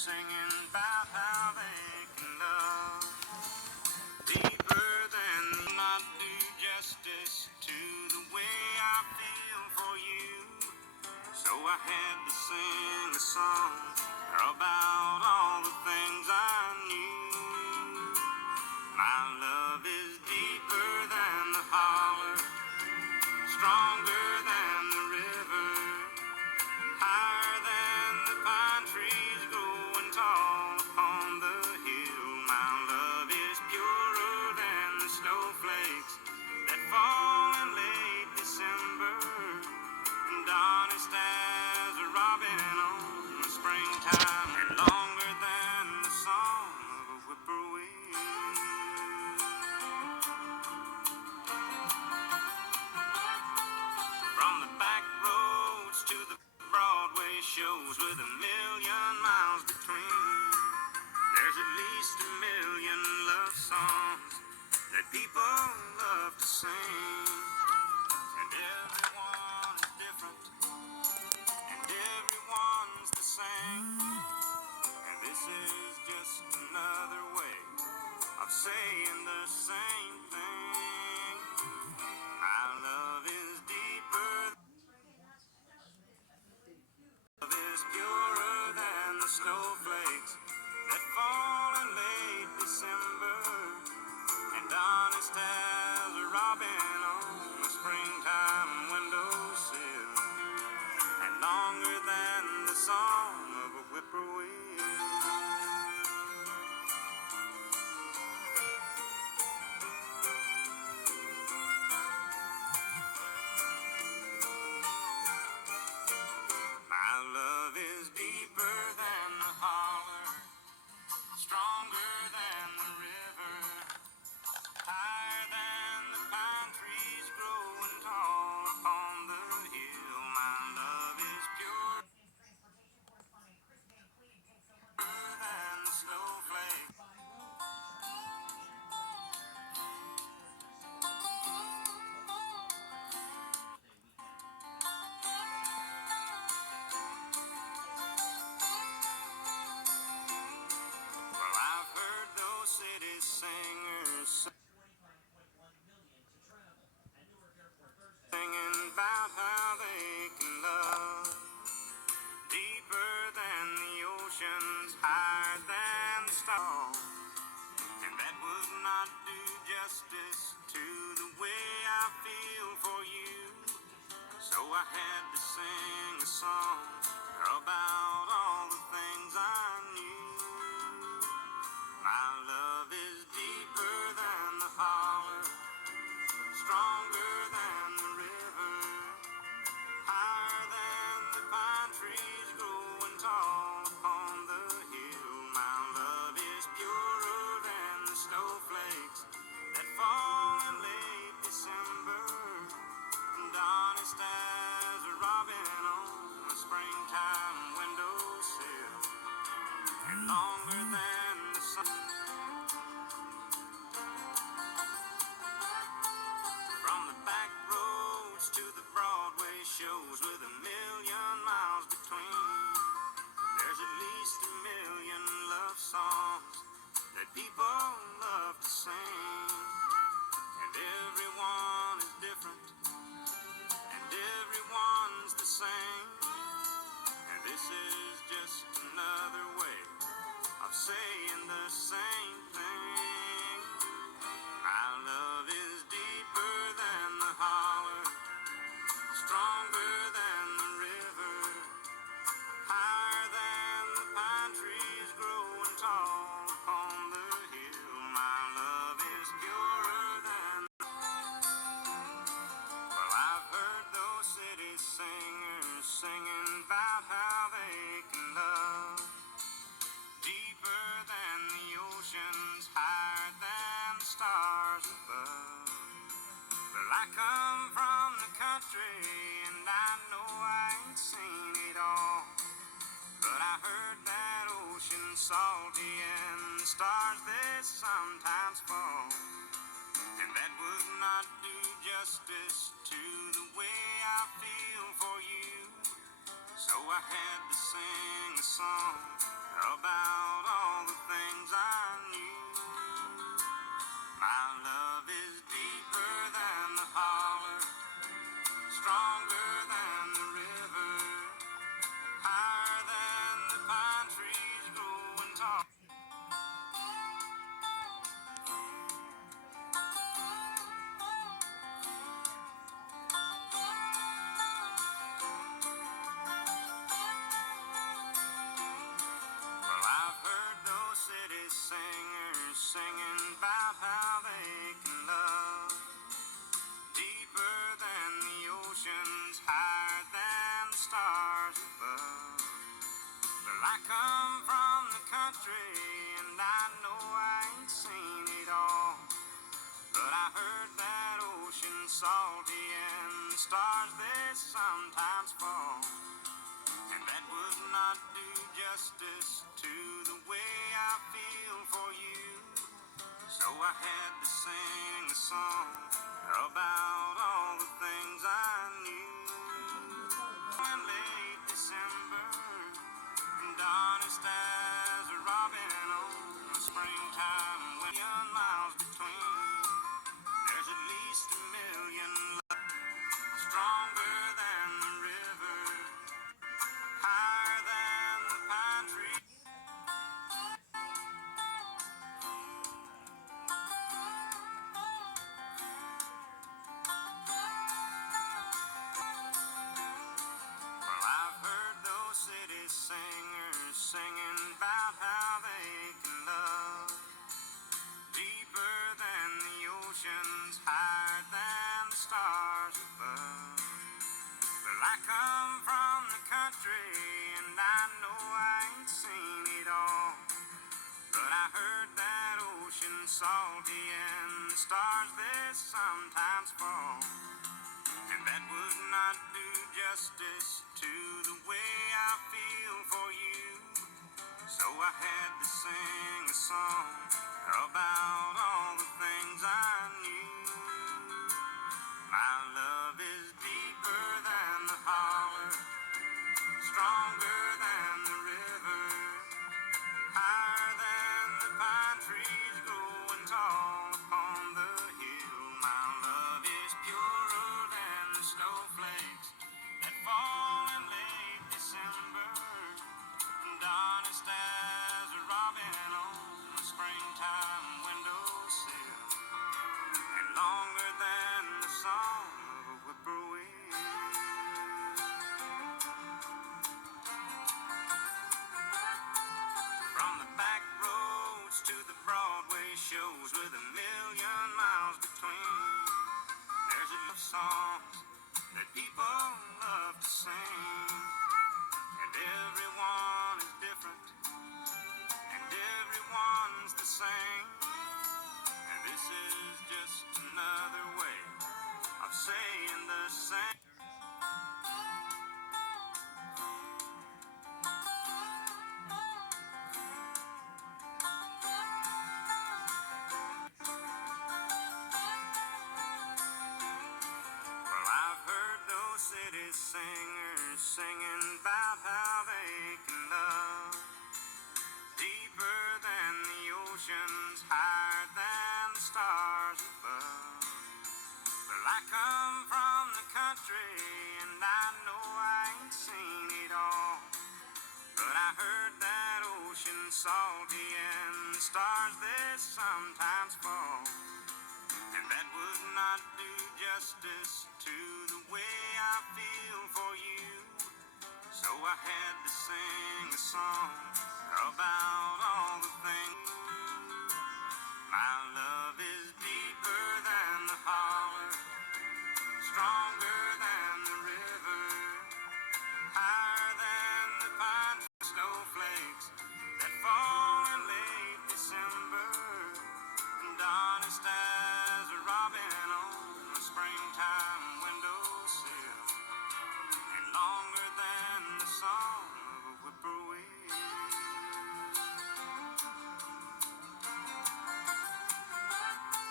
singing about how they can love deeper than not do justice to the way I feel for you. So I had to sing a song about all the things I knew. My love is deeper than the holler, stronger than the river, higher than the pine trees growing tall upon the hill. My love is purer than the snowflakes that fall in late December, and honest as a robin on the springtime, and longer than the song of a whippoorwill. From the back roads to the Broadway shows with a million miles between, there's at least a million love songs that people love to sing. And everyone is different, and everyone's the same. And this is just another way of saying the same thing. My love is deeper, love is purer than the snowflakes that fall in late December, and honest as a robin on the springtime windowsill, and longer than the song of a whippoorwill. My love is deeper than the holler, stronger than the river, higher than the pine trees growing tall upon the hill. My love is purer than the snowflake. Well, I've heard those city singers singing about how they can love deeper than the oceans, higher than the stars. And that would not do justice to the way I feel for you. So I had to sing a song about all the things I knew. My love is deeper than the holler, stronger than the river, higher than the pine trees growing tall upon the hill. My love is purer than the snowflakes that fall in late December, and honest as a robin on the springtime windowsill, and longer than the sun. From the back roads to the Broadway shows with a million miles between, there's at least a million love songs that people love to sing. And everyone is different, and everyone's the same. And this is just another way of saying the same thing. My love is deeper than the holler, stronger than the river, higher than the pine trees growing tall upon the hill. My love is purer than. Well, I've heard those city singers singing about how they can love deeper than the oceans, higher than the stars above. Well, I come from the country, and I know I ain't seen it all, but I heard that ocean salty and the stars they sometimes fall, and that would not do justice to the way I feel for you. So I had to sing a song about all the things I knew. My love is deeper than the holler, stronger than the river, higher than the pine trees growing tall. Well, I've heard those city singers singing about how they can love deeper than the oceans, higher than the stars above. Well, I come from the country and I know I ain't seen it all, but I heard that ocean salty and the stars they sometimes fall, and that would not do justice to the way I feel for you. So I had to sing a song about all the things I knew. In late December, honest as a robin on the springtime, when young miles between, there's at least a million stronger than the river, higher than the pine tree. Well, I've heard those city singers singing about how they can love deeper than the oceans, higher than the stars above. Well, I come from the country and I know I ain't seen it all, but I heard that ocean salty and the stars they sometimes fall, and that would not do justice to the way I feel for you. So I had to sing a song about all the things I knew. My love is deeper than the holler, stronger than the river, higher than the pine trees growing tall upon the hill. My love is purer than the snowflakes that fall in late December, and honest as a robin on the springtime windowsill, and longer than the song of a whippoorwill. From the back roads to the Broadway shows with a million miles between, there's a love songs that people love to sing, and everyone is different, and everyone's the same, and this is just another way of saying the same. Well, I've heard those city singers singing about how they can love deeper than the oceans, higher than the stars above. Well, I come from the country and I know I ain't seen it all, but I heard that ocean salty and the stars they sometimes fall, and that would not do justice to the way I feel for you. So I had to sing a song about all the things. My love is deeper than the holler, stronger than the river, higher than the pine snowflakes that fall in late December, and honest as a robin on the springtime windowsill, and longer than the song of a whippoorwill.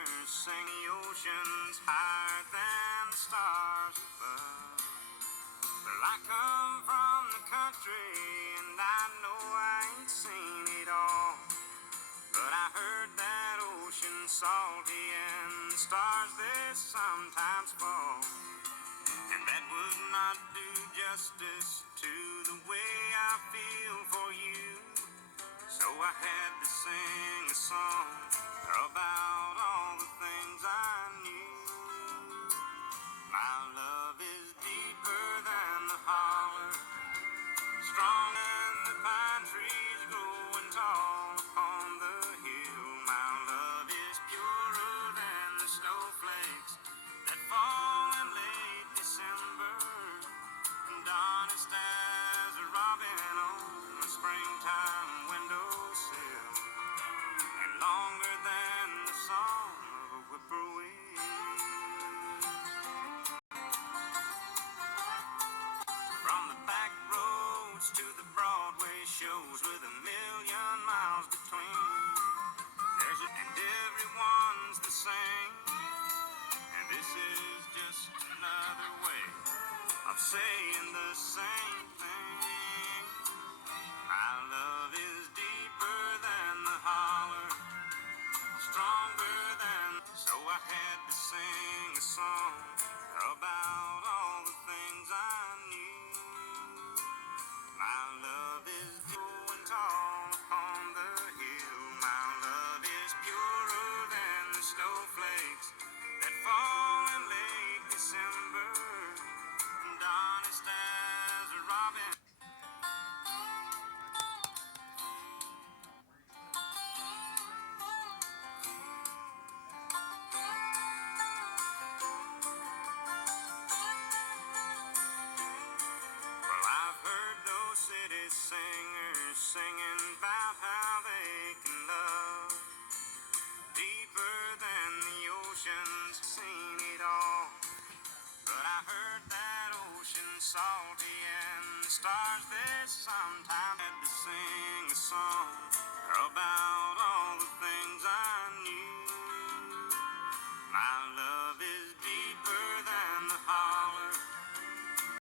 singers sing the oceans higher than the stars above. Well, I come from the country and I know I ain't seen it all, but I heard that ocean's salty and the stars they sometimes fall, and that would not do justice to the way I feel for you. So I had to sing a song about all the things I knew. My love is deeper than the holler, strong than the pine trees growing tall upon the hill. My love is purer than the snowflakes that fall in late December, and honest as a robin on a springtime windowsill, and longer than the song of a whippoorwill. From the back roads to the Broadway shows with a million miles between, and everyone's the same, and this is just another way of saying the same thing. My love is deeper than the holler, stronger than. So I had to sing a song about all the things I knew. My love is growing tall upon the hill. My love is purer than the snowflakes that fall in late December, and honest as a robin. Well, I've heard those city singers singing about how they can love deeper than the oceans. Seen it all, but I heard that ocean's salty and the stars they sometimes had to sing a song about all the things I knew. My